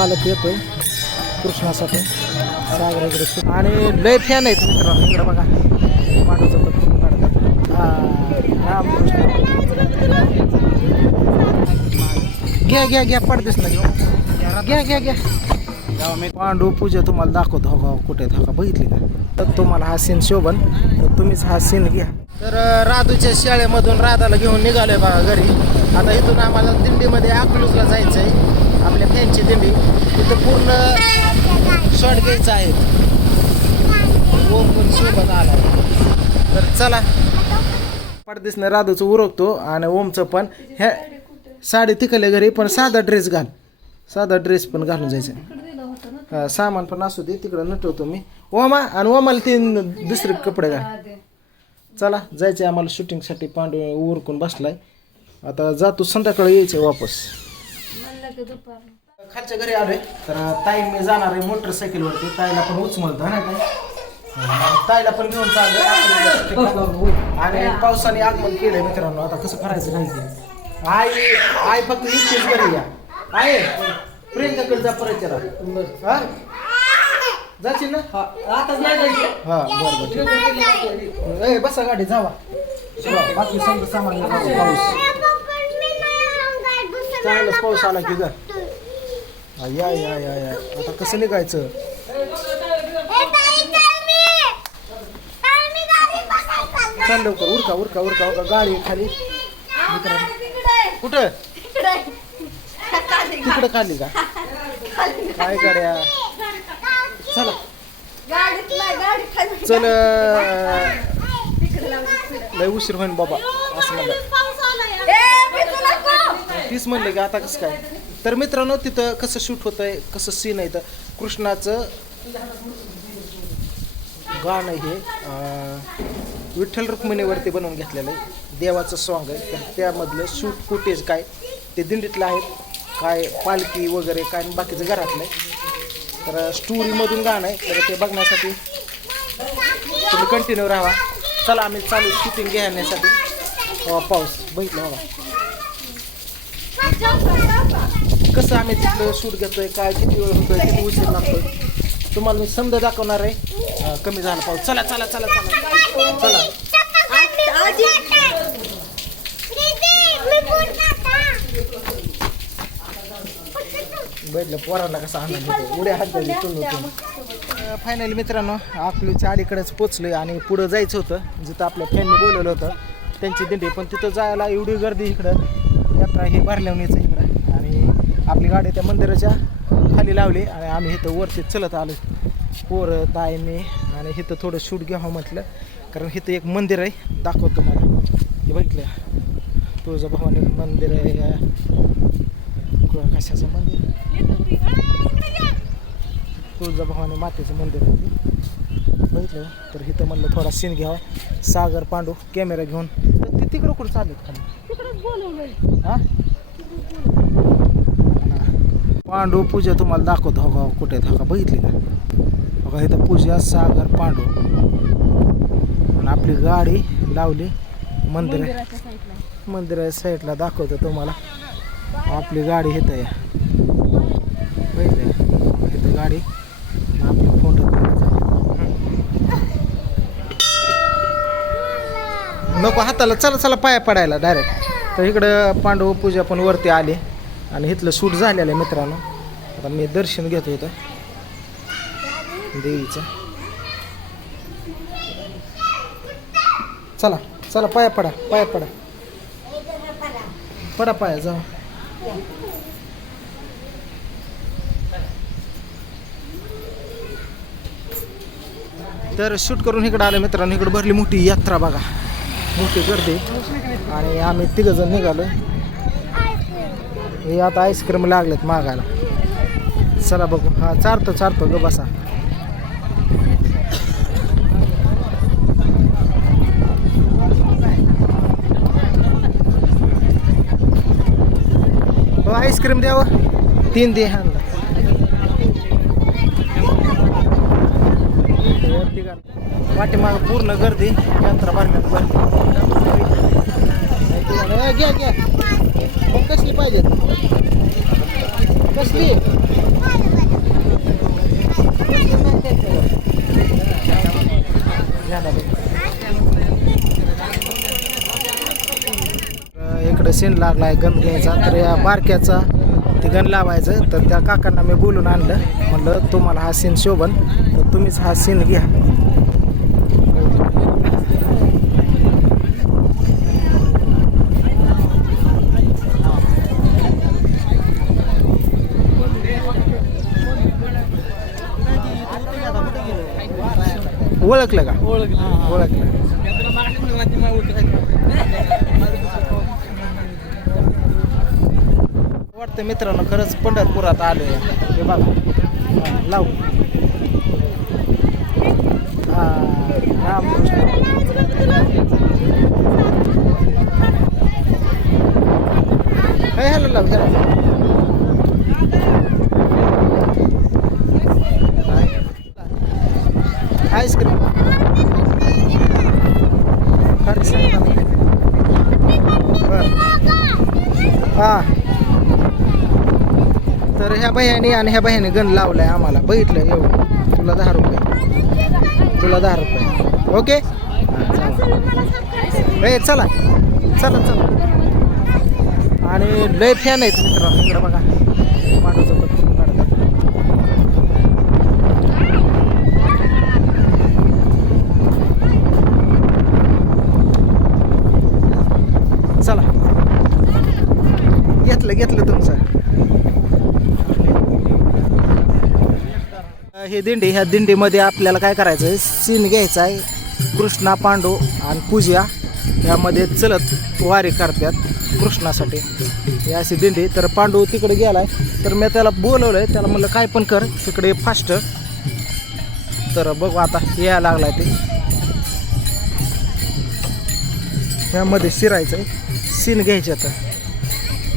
चालक येतोय कृष्णासाठी. सागर इकडे आणि लय फॅन आहेत मित्रांनो इकडे बघा. हा रामकृष्ण घ्या घ्या घ्या पडतेस ना घेऊ घ्या घ्या घ्या. मी पांडू पूजा तुम्हाला दाखवतो. हो का कुठे आहेत हो का बघितली का? तर तुम्हाला हा सीन शोभन. तर तुम्हीच हा सीन घ्या. तर राधूच्या शाळेमधून राधाला घेऊन निघालोय बघा घरी. आता इथून आम्हाला दिंडीमध्ये अकलूजला जायचं आहे आपल्या फॅनची दिंडी तिथं पूर्ण शॉट घ्यायचं आहे. ओम पण सोबत आला तर चला. पडदिसनं राधूचं उरकतो आणि ओमचं पण. ह्या साडी तिकल्या घरी पण साधा ड्रेस घाल. साधा ड्रेस पण घालून जायचं. सामान पण असू दे तिकडं नटवतो मी. ओमा आणि ओमाला तीन दुसरे कपडे घाल. चला जायचे आम्हाला शूटिंगसाठी पांडू उरकून बसलाय. आता जातो संध्याकाळी यायचे वापस. खालच्या घरी आलोय. तर ताई मी जाणार आहे मोटरसायकलवरती. ताईला पण उचमलतो ना काय हा, ताईला पण घेऊन चाललंय. आणि पावसाने आगमन केलंय मित्रांनो. आता कसं करायचं नाही ते. आई आई फक्त इच्छेच घरी या आहे प्रियंकाकडे जा परत जरा हा? जाशील ना? आताच नाही जायचं. हा बरं बरं. ए बसा गाडी जावा. बाकी समजा सामान. पाऊस. चांगलाच पाऊस आला की ग. या या या या आता कसं निघायचं? चाल लवकर उरका उरका उरका उरका. गाडी खाली. कुठं? तिकडं खाली का? काय गाड्या? चला. चल लय उशीर होईन बाबा. असं म्हणलं तीच म्हणलं की आता कसं काय? तर मित्रांनो तिथं कसं शूट होत आहे कसं सीन आहे तर कृष्णाचं गाणं हे विठ्ठल रुक्मिणीवरती बनवून घेतलेलं आहे. देवाचं सॉन्ग आहे. तर त्यामधलं शूट फुटेज काय ते दिंडीतलं आहेत काय पालखी वगैरे काय बाकीचं घरातलं आहे. तर स्टोरीमधून गाणं आहे. तर ते बघण्यासाठी तुम्ही कंटिन्यू राहा. चला आम्ही चालू शूटिंग घेण्यासाठी पाऊस बघितलं बघा कसं आम्ही तिथलं शूट घेतोय काय किती वेळ होतोय किती उशीर लागतोय? तुम्हाला मी समजा दाखवणार आहे. कमी झाला पाऊस. चला चला चला चला. चला. बैठलं पोरांना कसा आनंद होतो उड्या हात द्यायची होतो फायनली मित्रांनो आपल्या अलीकडेच पोचलोय आणि पुढं जायचं होतं. जिथं आपल्या फॅनने बोलवलं होतं. त्यांची दिंडी पण तिथं जायला एवढी गर्दी इकडं. यात्रा हे भरल्यावणीचं इकडं. आणि आपली गाडी त्या मंदिराच्या खाली लावली आणि आम्ही इथं वरती चलत आलो. पोरं ताय मी आणि इथं थोडं शूट घ्यावं म्हटलं. कारण इथं एक मंदिर आहे दाखवतो मला हे बघितलं? तुळजाभवानी मंदिर आहे. कशाचं मंदिर? तुळजाभवानी मातेचं मंदिर आहे. बघितलं? तर इथं म्हणलं थोडा सीन घ्यावा. सागर पांडू कॅमेरा घेऊन. तर ते तिकडं कुठं चालत खाली पांडू पूजा तुम्हाला दाखवतो. हो कुठे आहेत का बघितली का? का इथं पूजा सागर पांडू. आणि आपली गाडी लावली मंदिर मंदिराच्या साईडला. दाखवतो तुम्हाला. आपली गाडी इथं आहे. बघितलं? इथं गाडी. आपली फोन नको हाताला चला चला पाया पडायला डायरेक्ट तर इकडं पांडव पूजा पण वरती आले. आणि इथलं शूट झालेलं आहे मित्रांनो. आता मी दर्शन घेतो इथं. देवीचं. चला चला पाया पडा पाया पडा. पडा पाया जा. तर शूट करून इकडं आलं मित्रांनो. इकडं भरली मोठी यात्रा बघा. मोठी गर्दी. आणि आम्ही तिघंजण निघालो. हे आता आईस्क्रीम लागलेत मागायला. चला बघू. हा चारतो चारतो ग बसा. हो आईस्क्रीम द्यावं. तीन दे हा. पाठीमाग पूर्ण गर्दी यात्रा भरण्यात गर्दी घ्या घ्या. मग कसली पाहिजे कसली? इकडे सीन लागलाय गण घ्यायचा तर या बारक्याचा ते गण लावायचं तर त्या काकांना मी बोलून आणलं. म्हणलं तुम्हाला हा सीन शोभन तर तुम्हीच हा सीन घ्या. ओळखलं का? ओळखलं. वाटतं मित्रांनो खरंच पंढरपुरात आलो हे बघा. लाव. हा, लाव. आईस्क्रीम खरं सांग ना. बरं हां. तर ह्या बह्याने आणि ह्या बह्याने गण लावलाय आम्हाला. बघितलं एवढं. तुला दहा रुपये. तुला दहा रुपये. ओके? ए चला. चला चला. आणि लय फॅन आहेत मित्रांनो. बघा. माणूस काढतात चला घेतलं तुमचं? हे दिंडी ह्या दिंडीमध्ये आपल्याला काय करायचं आहे सीन घ्यायचा आहे कृष्णा पांडू आणि पूजा यामध्ये चलत वारी करतात कृष्णासाठी. ही अशी दिंडी. तर पांडू तिकडे गेलाय. तर मी त्याला बोलवलं आहे त्याला म्हणलं काय पण कर. तिकडे फास्ट तर बघू आता यायला लागलाय ते. ह्यामध्ये शिरायचं आहे सीन घ्यायचे आता.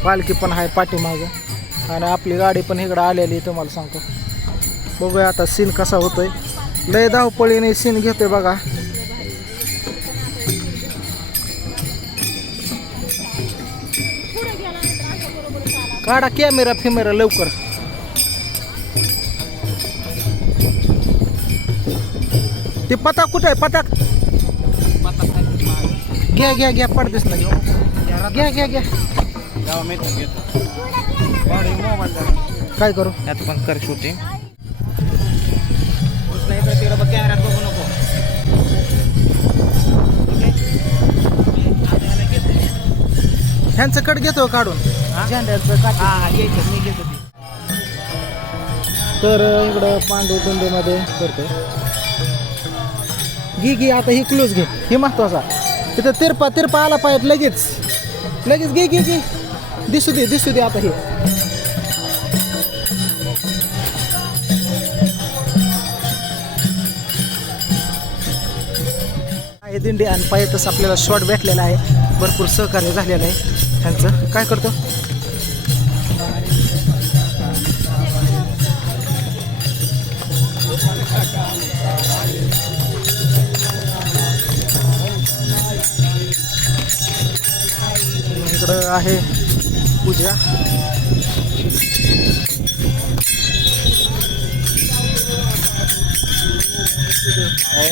पालखी पण आहे पाठीमागं. आणि आपली गाडी पण इकडं आलेली तुम्हाला सांगतो. बघूया आता सीन कसा होतोय. लय धावपळीने सीन घेतोय बघा. काढा कॅमेरा फिमेरा लवकर. ते पताक कुठे आहे? पताक. घ्या घ्या घ्या पडतेस ना घेऊ घ्या घ्या. घ्या काय करू? यात पण कर शूटिंग तिकडे बघ कॅमेऱ्यात बघू नको ह्यांचं कट घेतो काढून. झेंड्याचं हा घ्यायचं मी घेतो ती. तर इकडं पांडू कुंडीमध्ये करतो घे घे आता ही क्लोज घे. हे महत्त्वाचा तिथं तिरपा तिरपा आला पाहिजे लगेच. लगेच घे घे घे. दिसू दे दिसू दे आता हे. आहे दिंडी आणि पायातच आपल्याला शॉट भेटलेला आहे. भरपूर सहकार्य झालेलं आहे. त्यांचं काय करतो? इकडं आहे. पूजा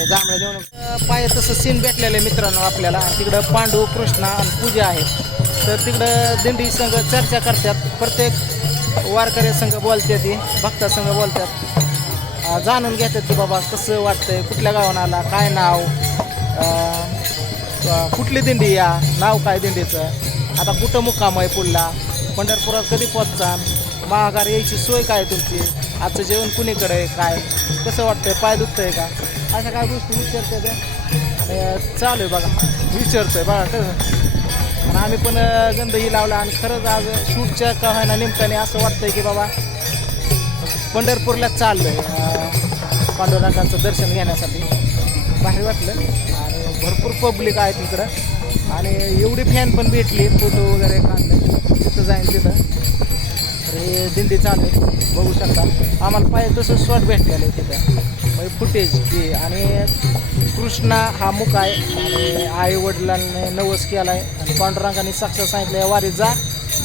जांभळं देऊ नको पाय तसं सीन भेटलेलं आहे मित्रांनो आपल्याला. तिकडं पांडू कृष्णा आणि पूजा आहेत. तर तिकडं दिंडी संघ चर्चा करतात. प्रत्येक वारकरी संघ बोलते ती भक्ता संघ बोलतात. जाणून घेतात की बाबा कसं वाटतंय कुठल्या गावानं आला काय नाव कुठली दिंडी या नाव काय दिंडीचं? आता कुठं मुक्काम आहे पुढला? पंढरपुरात कधी पोचता महागार यायची सोय काय तुमची? आजचं जेवण कुणीकडे आहे? काय? कसं वाटतंय? पाय दुखतंय का? अशा काय गोष्टी विचारते त्या. चालू आहे बघा. विचारतोय बघा कसं. आणि आम्ही पण गंदही लावला आणि खरंच आज शूटच्या का होईना निमताने असं वाटतंय की बाबा पंढरपूरला चाललं आहे पांडुरंगाचं दर्शन घेण्यासाठी. बाहेर वाटलं. आणि भरपूर पब्लिक आहे तिकडं. आणि एवढी फॅन पण भेटली फोटो वगैरे काढले. तिथं जाईन तिथं. तर हे दिंडी चालू आहे. बघू शकता. आम्हाला पाहिजे तसं शॉट भेटलेलं आहे तिथं. म्हणजे फुटेज की आणि कृष्णा हा मुख आहे. आणि आई वडिलांनी नवस केला आहे आणि पांडुरंगाने साक्षात सांगितलं या वारीत जा.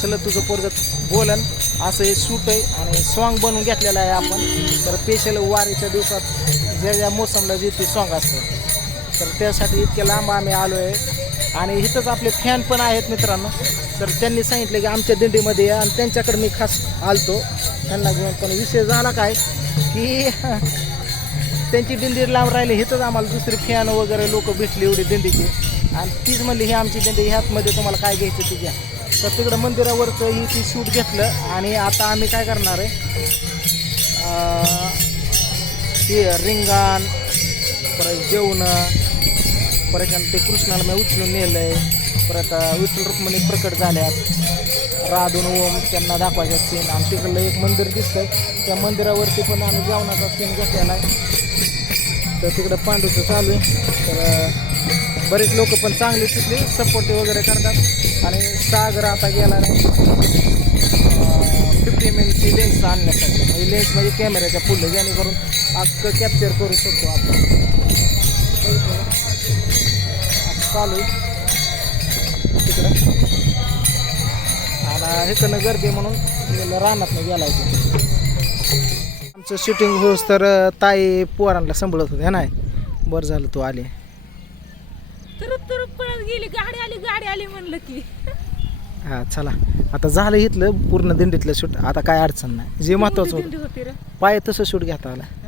चला तुझं पोरग बोलन. असं हे सूट आहे. आणि सॉन्ग बनवून घेतलेलं आहे आपण. तर स्पेशल वारीच्या दिवसात ज्या ज्या मोसमला जे ते सॉन्ग असतं. तर त्यासाठी इतक्या लांब आम्ही आलो आहे आणि इथंच आपले फॅन पण आहेत मित्रांनो. तर त्यांनी सांगितलं की आमच्या दिंडीमध्ये या आणि त्यांच्याकडे मी खास आलतो. त्यांना घेऊन पण विषय झाला काय की त्यांची दिंडी लांब राहिली इथंच आम्हाला दुसरी फॅन वगैरे लोक भेटली एवढी दिंडीची. आणि तीच म्हणली ही आमची दिंडी ह्यातमध्ये तुम्हाला काय घ्यायचं ती घ्या. तर तिकडं मंदिरावरचं ही ती शूट घेतलं आणि आता आम्ही काय करणार आहे? ती रिंगाण परत जेवणं परत आणि ते कृष्णाला मी उचलून नेलं आहे परत विठ्ठल रुक्मिणी प्रकट झाल्यात. राधून ओम त्यांना दाखवायचा सीन आणि तिकडलं एक मंदिर दिसतं त्या मंदिरावरती पण आम्ही जेवणाचा सीन घेतलेला आहे. तर तिकडं पांडूचं चालू आहे. तर बरेच लोक पण चांगले तिथले सपोर्ट वगैरे करतात. आणि सागर आता गेला नाही. फिफ्टी एम एमची लेन्स आणण्यासाठी. म्हणजे लेन्स म्हणजे कॅमेऱ्याच्या फुलं जेणेकरून अख्खं कॅप्चर करू शकतो आपण. चालू आहे. तिकडं. आणि इकडनं गर्दी म्हणून रानात नाही गेला इथे आमचं शूटिंग होस तर ताई पोरांना सांभाळत होते नाही बरं झालं तू आले. तुरुप तुरुप पळत गेली गाडी आली गाडी आली म्हणलं की. हा चला. आता झालं इथलं पूर्ण दिंडीतलं शूट आता काय अडचण नाही. जे महत्वाचं होतं. पाय तसं शूट घेता आला.